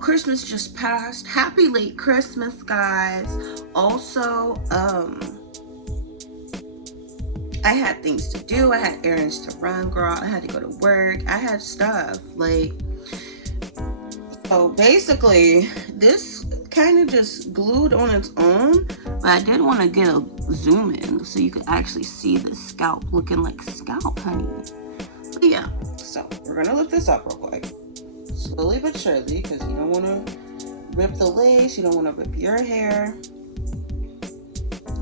Christmas just passed. Happy late Christmas, guys. Also, I had things to do. I had errands to run, girl. I had to go to work. I had stuff. Like, so basically, this kind of just glued on its own. But I did want to get a zoom in so you could actually see the scalp looking like scalp, honey. But yeah, so we're going to lift this up real quick. Slowly but surely, because you don't want to rip the lace. You don't want to rip your hair.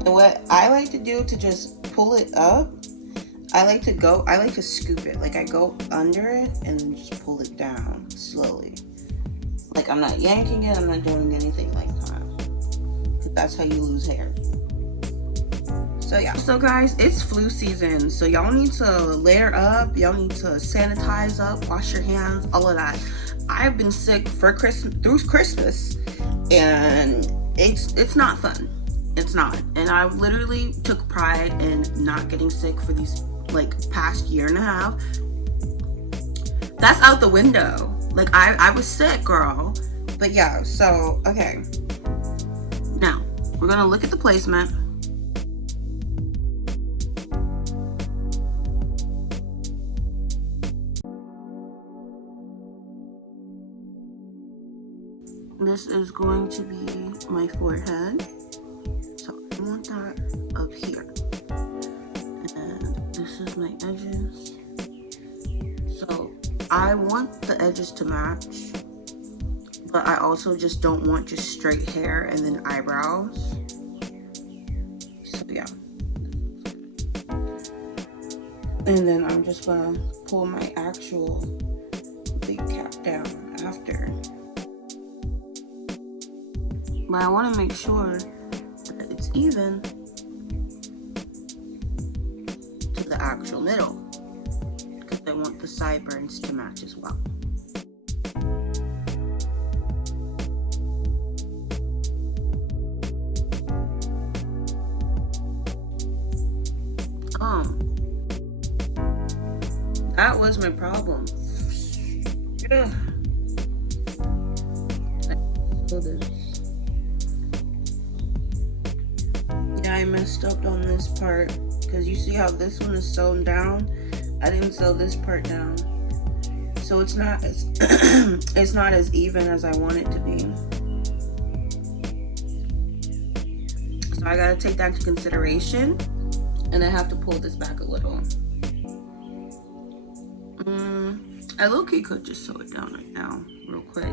And what I like to do to just pull it up, I like to scoop it. Like I go under it and just pull it down slowly. Like I'm not yanking it, I'm not doing anything like that. That's how you lose hair. So yeah. So guys, it's flu season. So y'all need to layer up, y'all need to sanitize up, wash your hands, all of that. I've been sick for through Christmas, and it's not fun. It's not. And I literally took pride in not getting sick for these like past year and a half. That's out the window. Like I was sick, girl. But yeah, so okay. Now we're gonna look at the placement. This is going to be my forehead. So I want that up here. And this is my edges. So I want the edges to match, but I also just don't want just straight hair and then eyebrows. So yeah. And then I'm just gonna pull my actual big cap down after. But I want to make sure that it's even to the actual middle, because I want the sideburns to match as well. That was my problem. Ugh. Yeah, I messed up on this part, because you see how this one is sewn down? I didn't sew this part down, so it's not as it's not as even as I want it to be. So I gotta take that into consideration, and I have to pull this back a little. I low-key could just sew it down right now, real quick.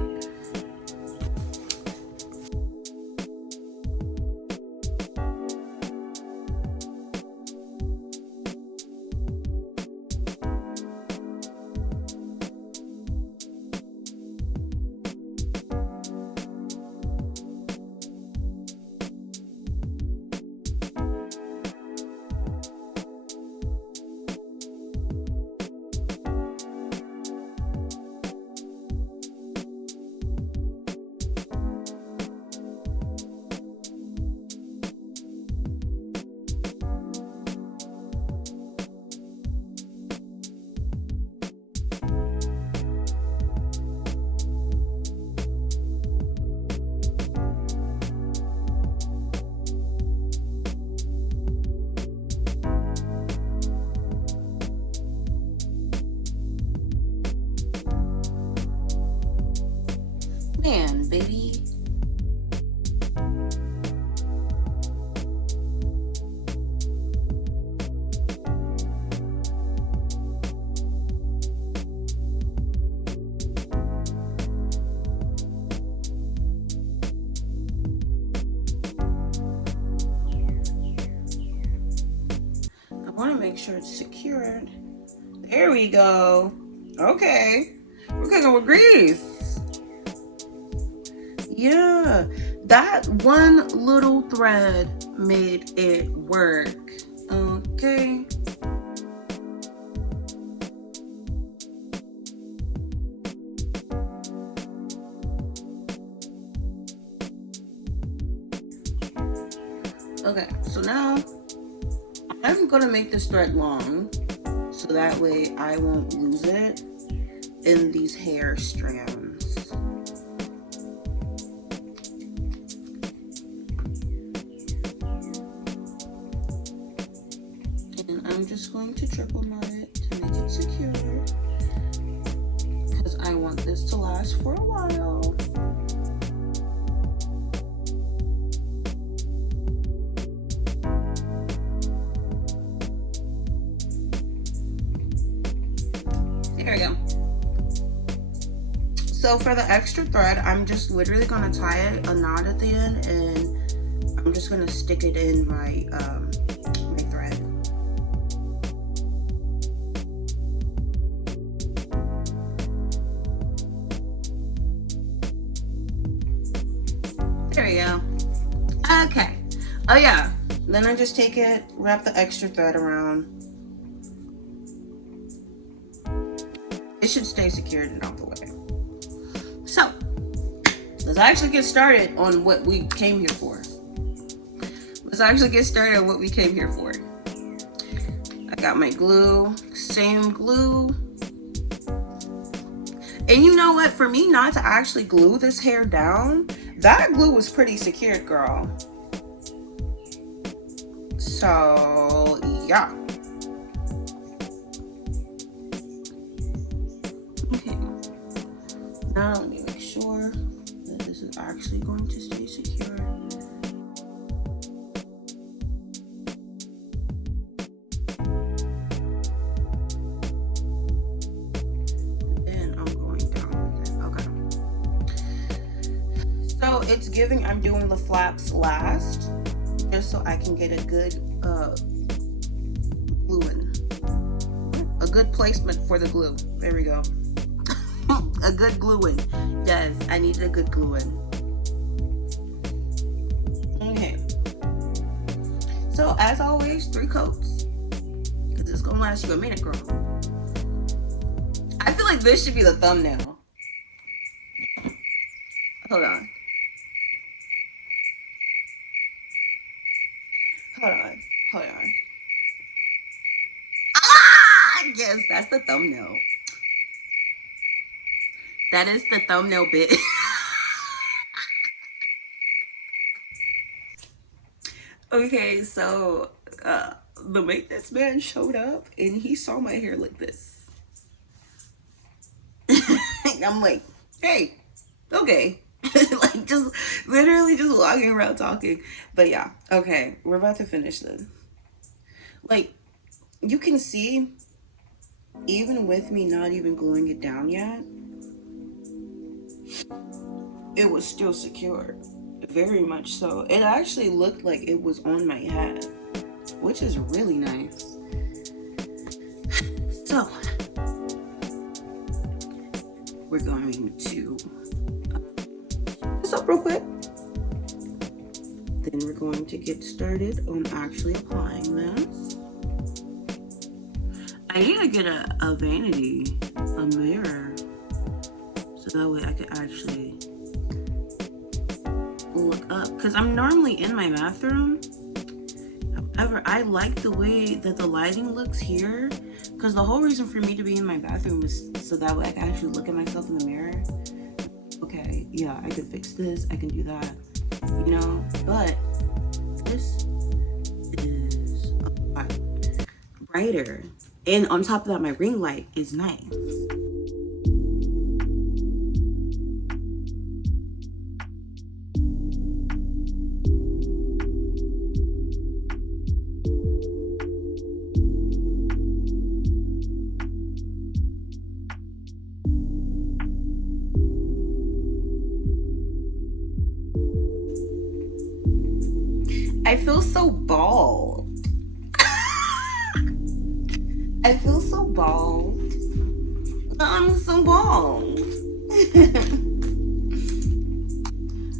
Man, baby. I want to make sure it's secured. There we go. Okay. We're cooking with grease. Yeah, that one little thread made it work. Okay. Okay, so now I'm gonna make this thread long so that way I won't lose it in these hair strands. I'm just going to triple knot it to make it secure, because I want this to last for a while. There we go. So for the extra thread, I'm just literally gonna tie a knot at the end, and I'm just gonna stick it in my my thread. There we go. Okay. Oh yeah. Then I just take it, wrap the extra thread around. It should stay secured and out the way. So, let's actually get started on what we came here for. I got my glue, same glue. And you know what? For me not to actually glue this hair down, that glue was pretty secured, girl. So, yeah. Okay. Now let me make sure that this is actually going to stay secure. Then I'm going down with it. Okay. So it's giving, I'm doing the flaps last, just so I can get a good glue in. A good placement for the glue. There we go. A good glue in. Yes, I needed a good glue in. Okay. So as always, 3 coats, because it's gonna last you a minute, girl. I feel like this should be the thumbnail. Hold on. Hold on. Ah! Yes, that's the thumbnail. That is the thumbnail bit. Okay, so the maintenance man showed up and he saw my hair like this. I'm like, hey, okay. Like, just literally just walking around talking. But yeah, okay, we're about to finish this. Like, you can see, even with me not even gluing it down yet, it was still secure. Very much so. It actually looked like it was on my head, which is really nice. So, we're going to this up real quick. Then we're going to get started on actually applying this. I need to get a vanity, a mirror, so that way I could actually look up, because I'm normally in my bathroom. However, I like the way that the lighting looks here, because the whole reason for me to be in my bathroom is so that way I can actually look at myself in the mirror. Okay, yeah, I could fix this, I can do that, you know, but this is a lot brighter, and on top of that, my ring light is nice. I feel so bald. I feel so bald. I'm so bald.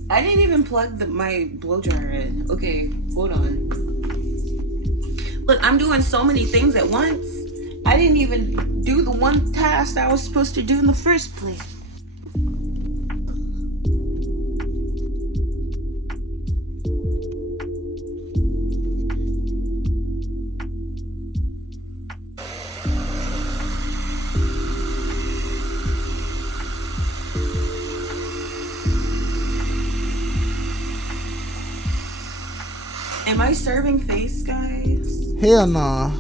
I didn't even plug my blow dryer in. Okay, hold on. Look, I'm doing so many things at once. I didn't even do the one task I was supposed to do in the first place. Am I serving face, guys? Hell nah.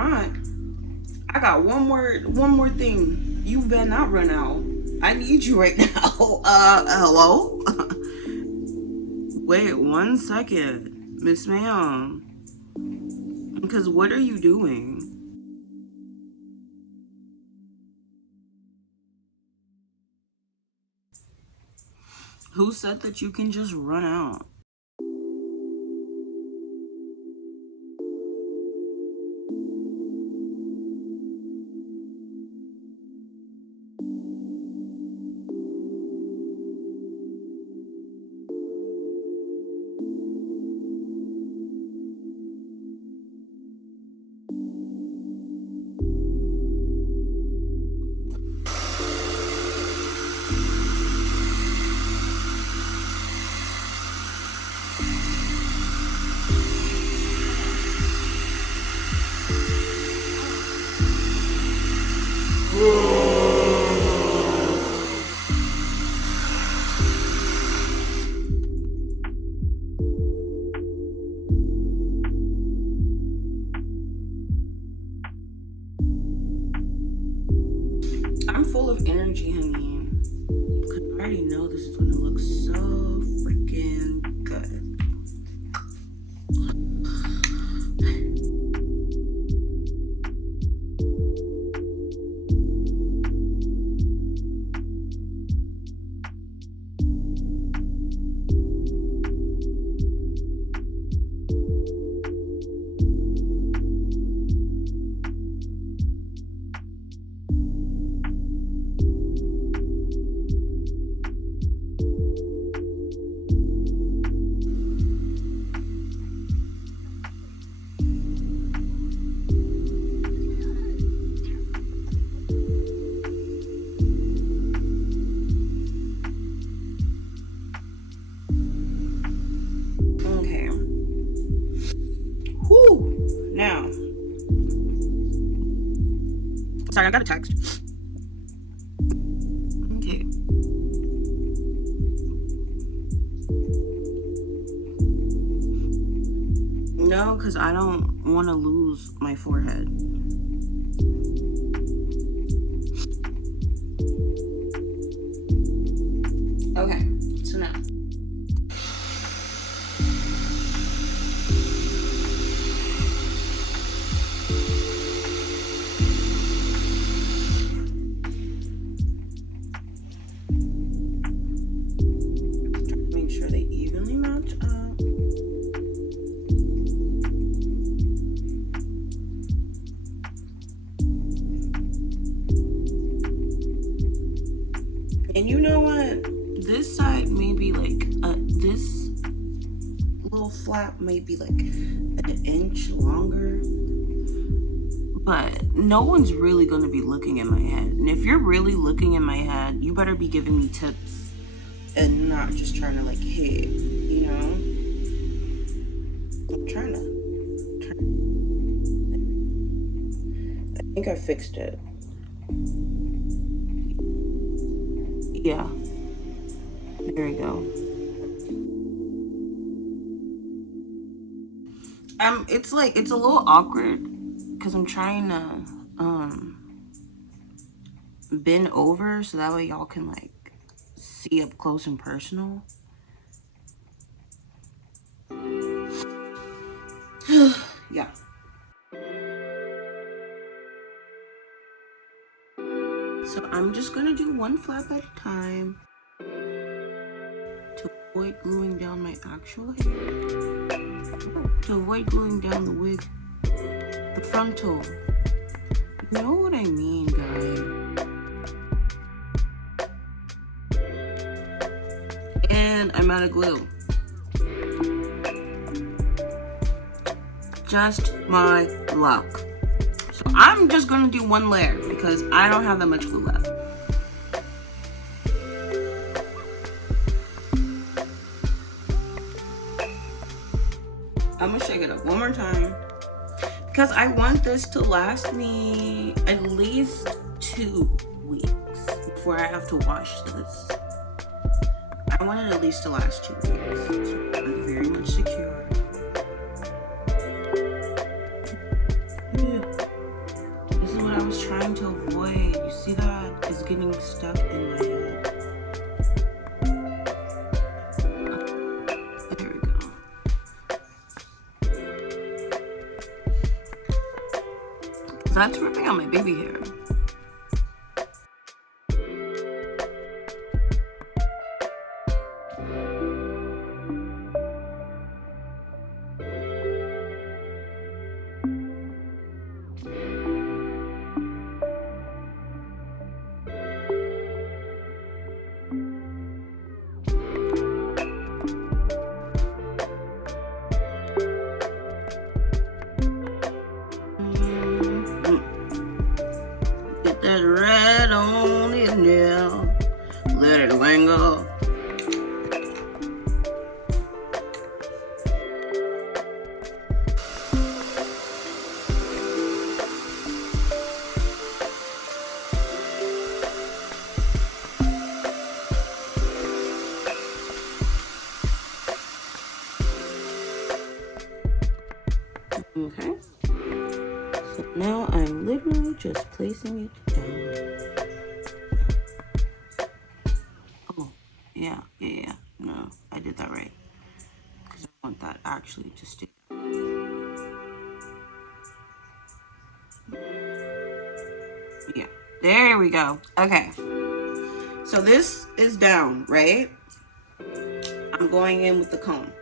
not. I got one more thing. You better not run out. I need you right now. Hello? Wait 1 second, Miss Ma'am. Because what are you doing? Who said that you can just run out? I'm full of energy, honey. Because I already know this is going to look so freaking good. Now, sorry, I got a text. Okay. No, because I don't want to lose my forehead. Okay, so now. Make sure they evenly match up. And you know what? This side may be like, this little flap may be like an inch longer. But no one's really going to be looking in my head. And if you're really looking in my head, you better be giving me tips and not just trying to like hit, you know? I'm trying to. I think I fixed it. Yeah. There we go. It's like, it's a little awkward because I'm trying to bend over so that way y'all can like see up close and personal. Yeah. So I'm just gonna do one flap at a time to avoid gluing down my actual hair. To avoid gluing down the wig, the frontal. You know what I mean, guys. And I'm out of glue. Just my luck. So I'm just gonna do one layer because I don't have that much glue left. I'm gonna shake it up one more time because I want this to last me at least 2 weeks before I have to wash this. I want it at least to last 2 weeks. So I'm very much secure. getting stuck in my head. There we go. That's ripping out my baby hair. Get that red on it now. Let it linger. Okay. So now I'm literally just placing it down. Oh, yeah. No, I did that right. Because I want that actually to stick. Yeah, there we go. Okay. So this is down, right? I'm going in with the comb.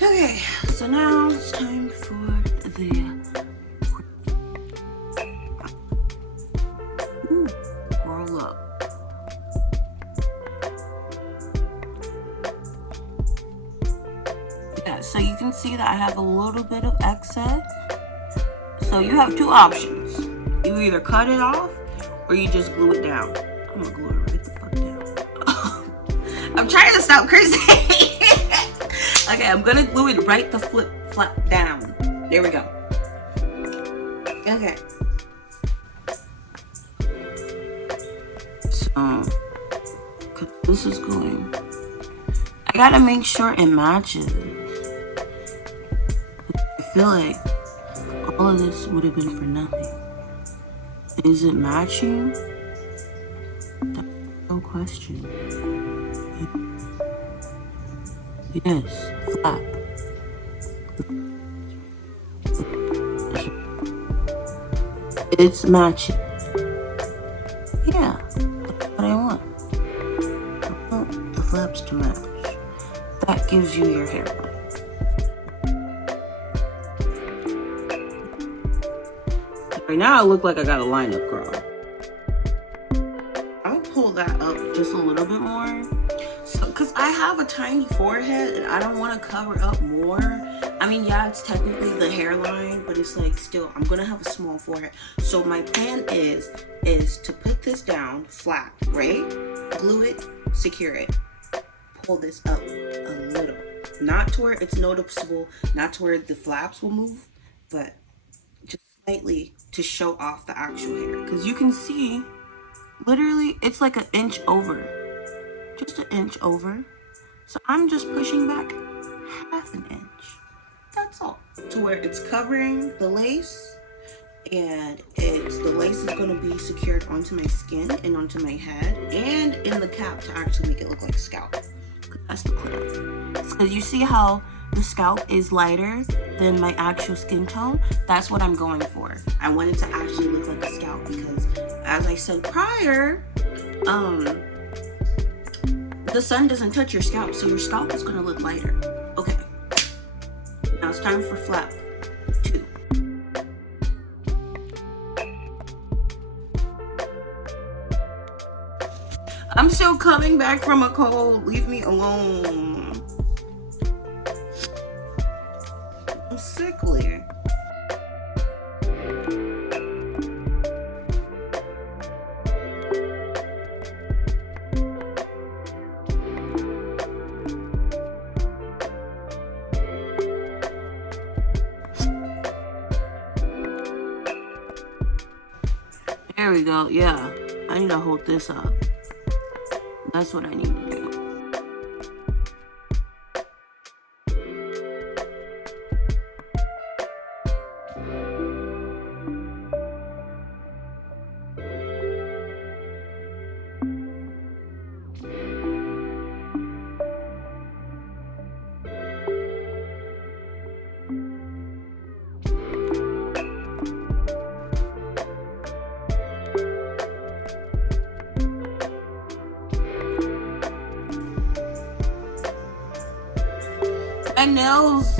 Okay, so now it's time for the roll up. Yeah, so you can see that I have a little bit of excess. So you have two options. You either cut it off or you just glue it down. I'm gonna glue it right the fuck down. I'm trying to stop cursing. Okay, I'm gonna glue it right the flap down. There we go. Okay. So, cause this is going, I gotta make sure it matches. I feel like all of this would have been for nothing. Is it matching? That's no question. Yes, flap. It's matching. Yeah, that's what I want. I want the flaps to match. That gives you your hairline. Right now I look like I got a lineup, girl. I'll pull that up just a little bit more. So, because I have a tiny forehead and I don't want to cover up more. I mean, yeah, it's technically the hairline, but it's like still, I'm going to have a small forehead. So my plan is to put this down flat, right? Glue it, secure it. Pull this up a little. Not to where it's noticeable, not to where the flaps will move, but just slightly to show off the actual hair. Because you can see, literally, it's like an inch over. Just an inch over. So I'm just pushing back half an inch. That's all. To where it's covering the lace, and the lace is going to be secured onto my skin and onto my head and in the cap to actually make it look like a scalp. That's the plan. So you see how the scalp is lighter than my actual skin tone? That's what I'm going for. I want it to actually look like a scalp because, as I said prior, the sun doesn't touch your scalp, so your scalp is going to look lighter. Okay. Now it's time for flap 2. I'm still coming back from a cold. Leave me alone. I'm sickly. we go. Yeah, I need to hold this up. That's what I need to do. My nails,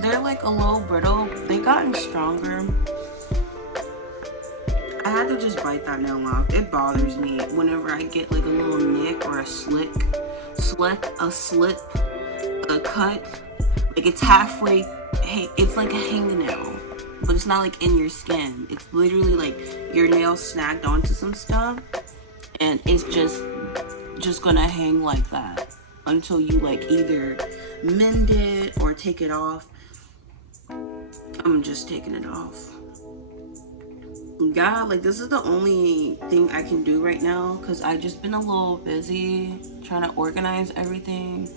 they're like a little brittle. They've gotten stronger. I had to just bite that nail off. It bothers me whenever I get like a little nick or a slip, a cut. Like it's halfway, it's like a hangnail, but it's not like in your skin. It's literally like your nail snagged onto some stuff, and it's just gonna hang like that until you like either mend it or take it off. I'm just taking it off. God, like this is the only thing I can do right now because I just been a little busy trying to organize everything.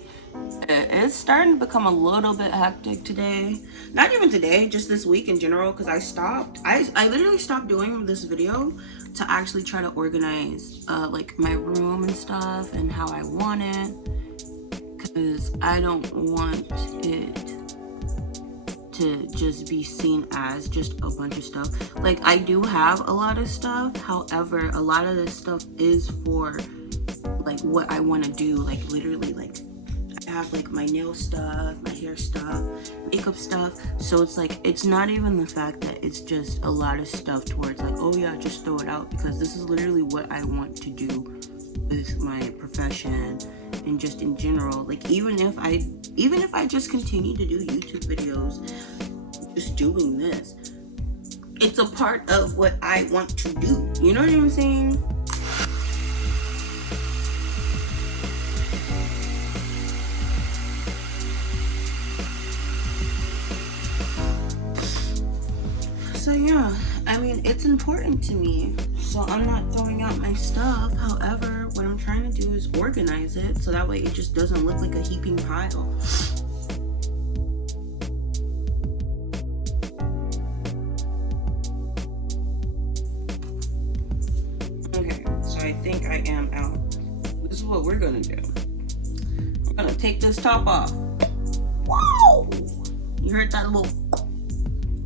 It's starting to become a little bit hectic today. Not even today, just this week in general, because I literally stopped doing this video to actually try to organize like my room and stuff and how I want it, because I don't want it to just be seen as just a bunch of stuff. Like I do have a lot of stuff, however a lot of this stuff is for like what I want to do. Like literally, like I have like my nail stuff, my hair stuff, makeup stuff, so it's like it's not even the fact that it's just a lot of stuff towards like, oh yeah, just throw it out, because this is literally what I want to do with my profession and just in general. Like even if I just continue to do YouTube videos, just doing this, it's a part of what I want to do. You know what I'm saying? So yeah, I mean, it's important to me, so I'm not throwing out my stuff. However, what I'm trying to do is organize it so that way it just doesn't look like a heaping pile. Okay, so I think I am out. This is what we're gonna do. I'm gonna take this top off. Whoa! You heard that little...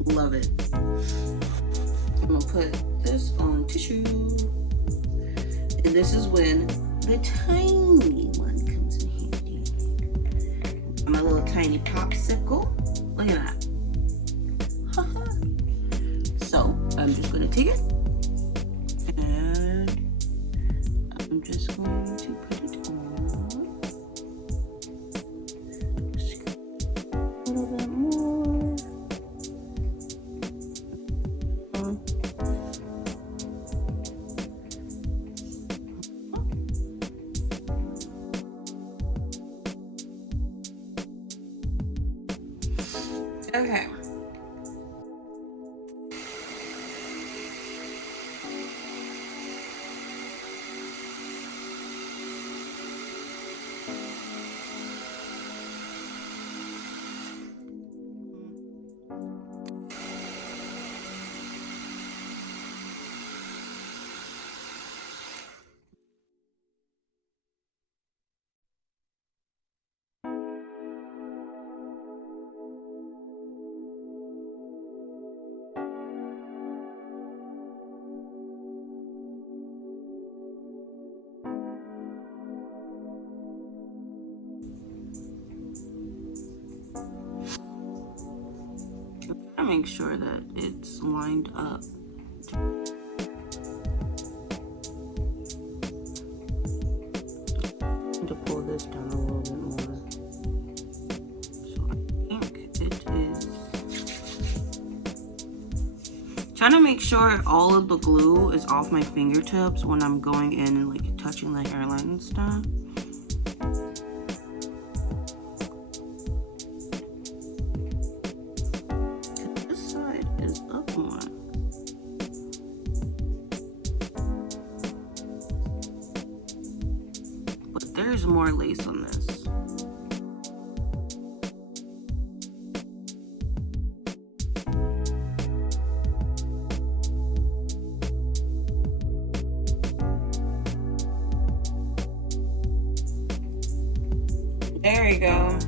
Love it. I'm gonna put this on tissue, and this is when the tiny one comes in handy. My little tiny popsicle. Look at that. So I'm just gonna take it, and I'm just going to put it on. Just a little bit more. Okay. Make sure that it's lined up. To pull this down a little bit more. So I think it is. Trying to make sure all of the glue is off my fingertips when I'm going in and like touching the hairline and stuff. there's more lace on this. There you go.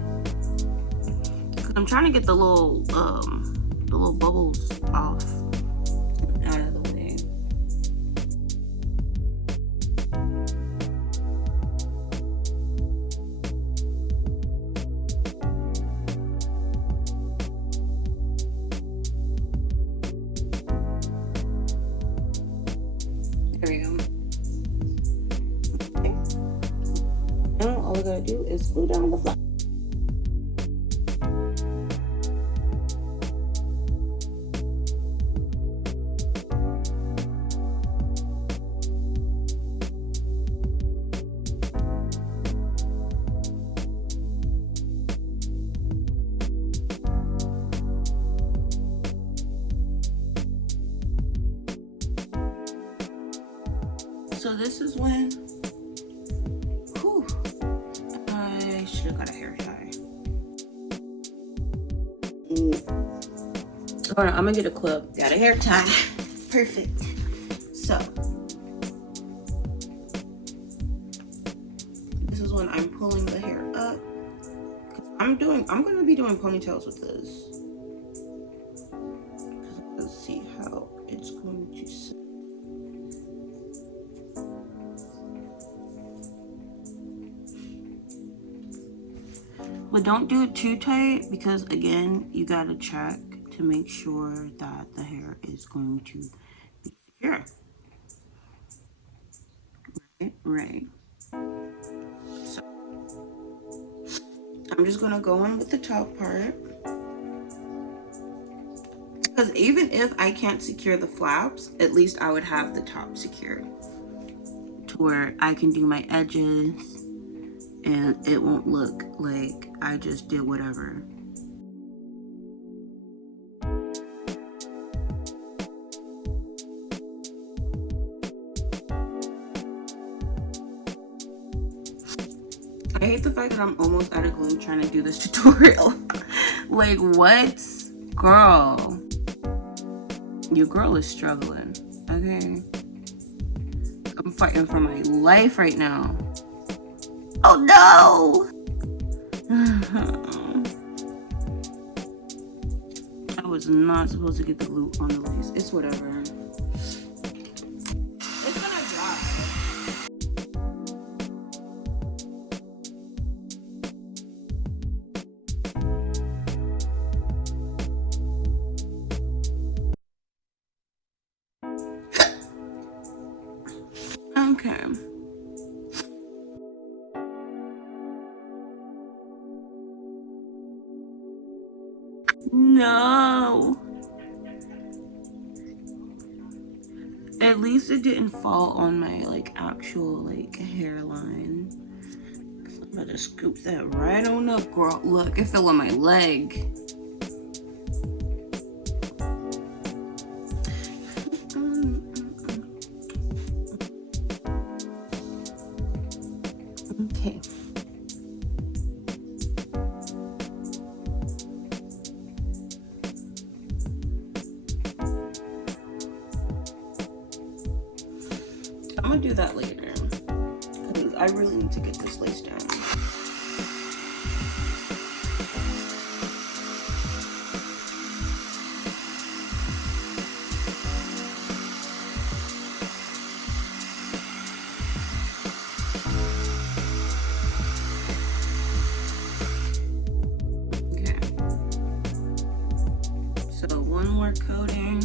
I'm trying to get the little bubbles off, out of the way. There we go. Okay. Now all we gotta do is glue down the flap. So this is when, whew, I should have got a hair tie. Hold on, I'm gonna get a clip. Got a hair tie. Perfect. So this is when I'm pulling the hair up. I'm gonna be doing ponytails with this. Let's see how it's going to sit. But don't do it too tight, because again, you gotta check to make sure that the hair is going to be secure. Right. So I'm just gonna go in with the top part, because even if I can't secure the flaps, at least I would have the top secured to where I can do my edges and it won't look like I just did whatever. I hate the fact that I'm almost out of glue trying to do this tutorial. Like, what? Girl. Your girl is struggling, okay? I'm fighting for my life right now. Oh no! I was not supposed to get the glue on the lace. It's whatever. It's gonna dry. Okay. No. At least it didn't fall on my like actual like hairline. So I'm gonna scoop that right on up, girl. Look, it fell on my leg. Okay. I'm gonna do that later, because I really need to get this lace down. Okay. So one more coating.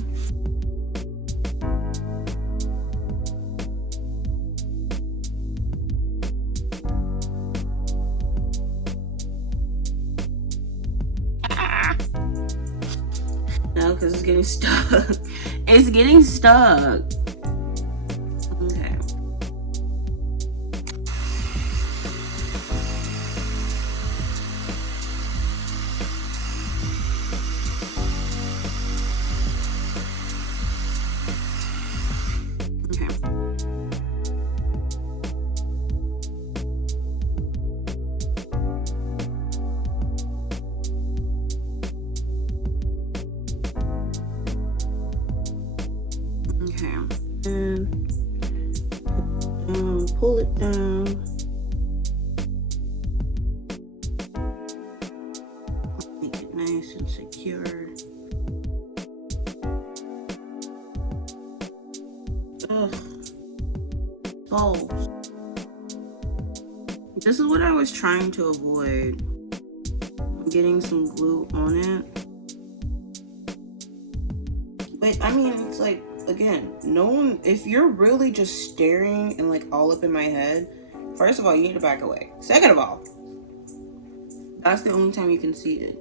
No, because it's getting stuck. It's getting stuck. Okay. Okay. and pull it down. Make it nice and secure. Ugh. Balls. This is what I was trying to avoid. Getting some glue on it. But I mean, it's like, again, no one, if you're really just staring and like all up in my head, first of all, you need to back away. Second of all, that's the only time you can see it.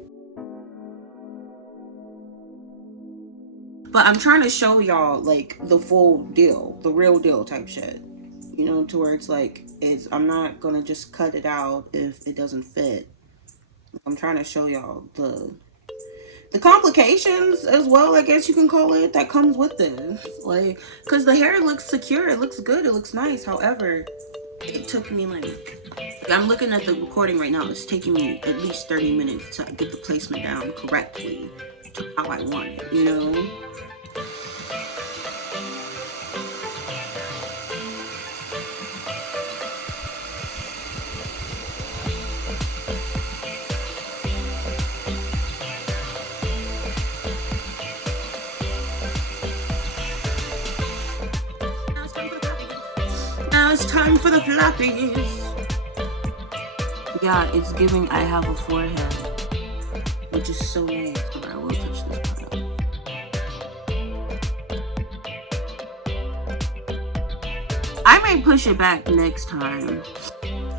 But I'm trying to show y'all like the full deal, the real deal type shit. You know, to where it's like, I'm not gonna just cut it out if it doesn't fit. I'm trying to show y'all the complications as well, I guess you can call it, that comes with this. Like, because the hair looks secure, it looks good, it looks nice. However, it took me like, I'm looking at the recording right now, it's taking me at least 30 minutes to get the placement down correctly to how I want it, you know? Now it's time for the floppies. Yeah, it's giving I have a forehead, which is so nice. But I will touch this part up. I may push it back next time,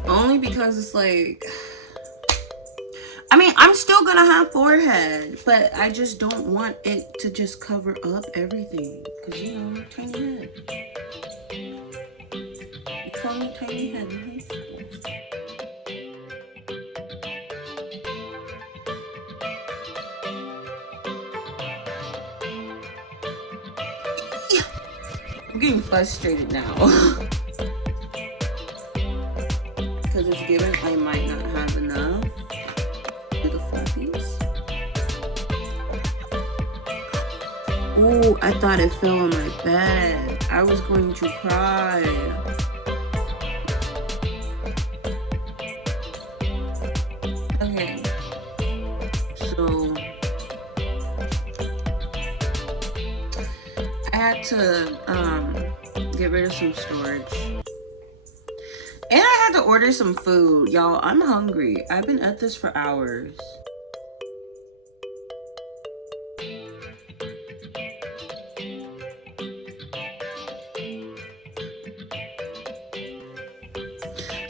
only because it's like, I mean, I'm still gonna have forehead, but I just don't want it to just cover up everything, because you know, tiny head. Tiny head in high school. I'm getting frustrated now. Because it's given I might not have enough to the floppies. Ooh, I thought it fell on my bed. I was going to cry. Okay. So I had to get rid of some storage. And I had to order some food. Y'all, I'm hungry. I've been at this for hours.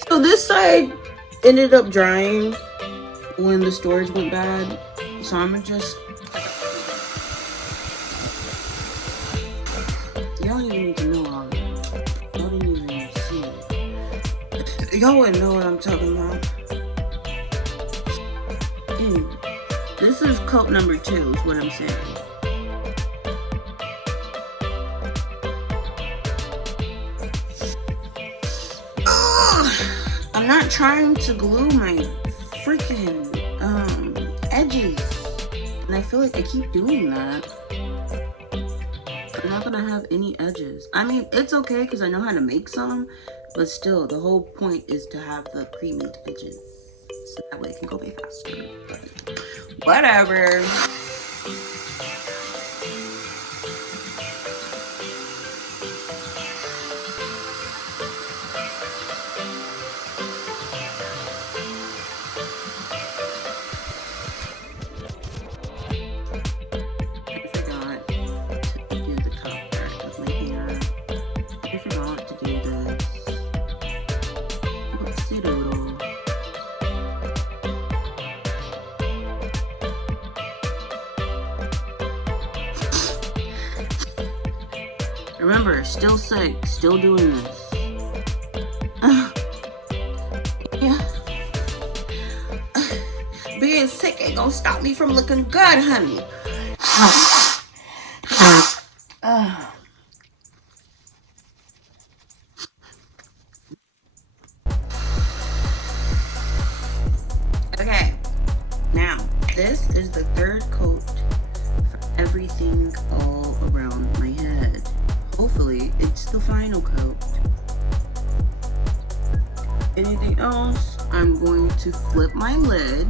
So this side ended up drying when the storage went bad. So I'm gonna just... Y'all didn't even need to know all that. Y'all didn't even see it. Y'all wouldn't know what I'm talking about. Anyway, this is coat number 2 is what I'm saying. I'm not trying to glue my freaking edges, and I feel like I keep doing that. I'm not gonna have any edges. I mean, it's okay because I know how to make some, but still, the whole point is to have the creamy edges, so that way it can go way faster. But whatever. Remember, still sick, still doing this. Yeah. Being sick ain't gonna stop me from looking good, honey. Okay, now this is the 3rd coat for everything all around my head. Hopefully it's the final coat. Anything else, I'm going to flip my lid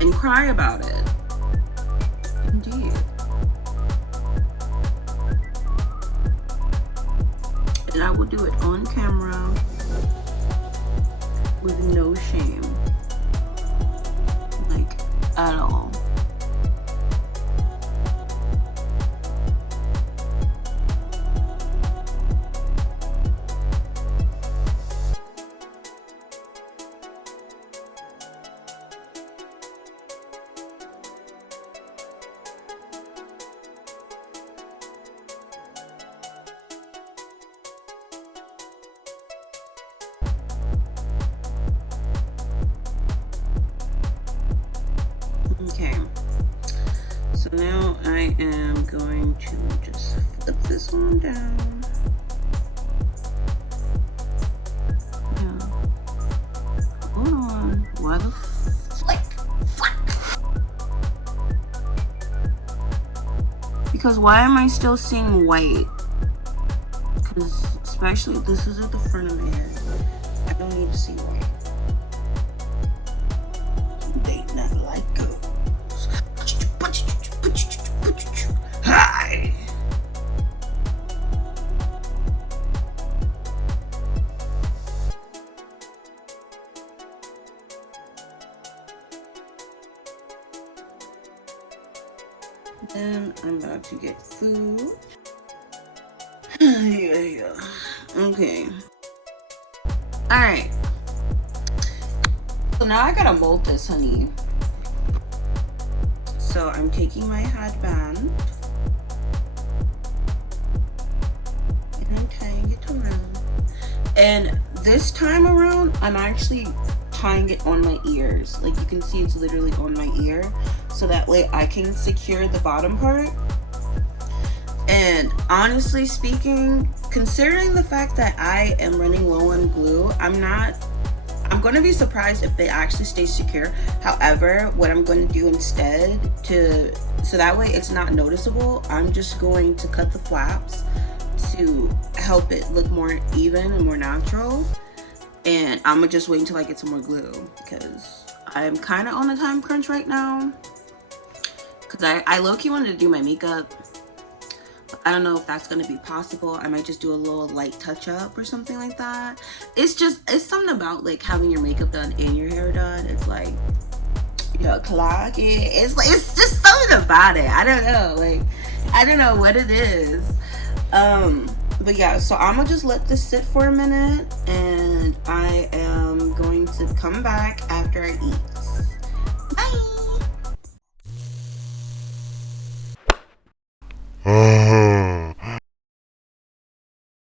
and cry about it. Indeed. And I will do it on camera with no shame, like at all. Okay, so now I am going to just flip this one down. Yeah. Hold on. Why the flick? Because why am I still seeing white? Because especially this is at the front of my head. I don't need to see white. They not like girls. Hi. Then I'm about to get food. Yeah. Okay. Alright. So now I gotta mold this, honey. So I'm taking my headband and I'm tying it around. And this time around, I'm actually tying it on my ears. Like you can see it's literally on my ear. So that way I can secure the bottom part. And honestly speaking, considering the fact that I am running low on glue, I'm going to be surprised if they actually stay secure. However, what I'm going to do instead so that way it's not noticeable, I'm just going to cut the flaps to help it look more even and more natural. And I'm gonna just wait until I get some more glue because I'm kind of on a time crunch right now. Because I low-key wanted to do my makeup. I don't know if that's gonna be possible. I might just do a little light touch up or something like that. It's something about like having your makeup done and your hair done. It's like, clock it. It's just something about it. I don't know. Like, I don't know what it is. But yeah, so I'm gonna just let this sit for a minute and I am going to come back after I eat. Bye.